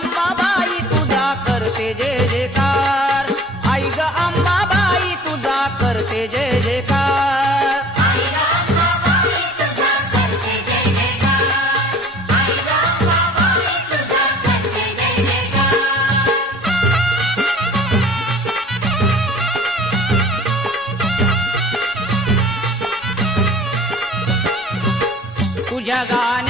आंबाबाई तुझा करते जे जेकार आई ग आंबाबाई तुझा करते जे जेकार तुझ्या गाण्या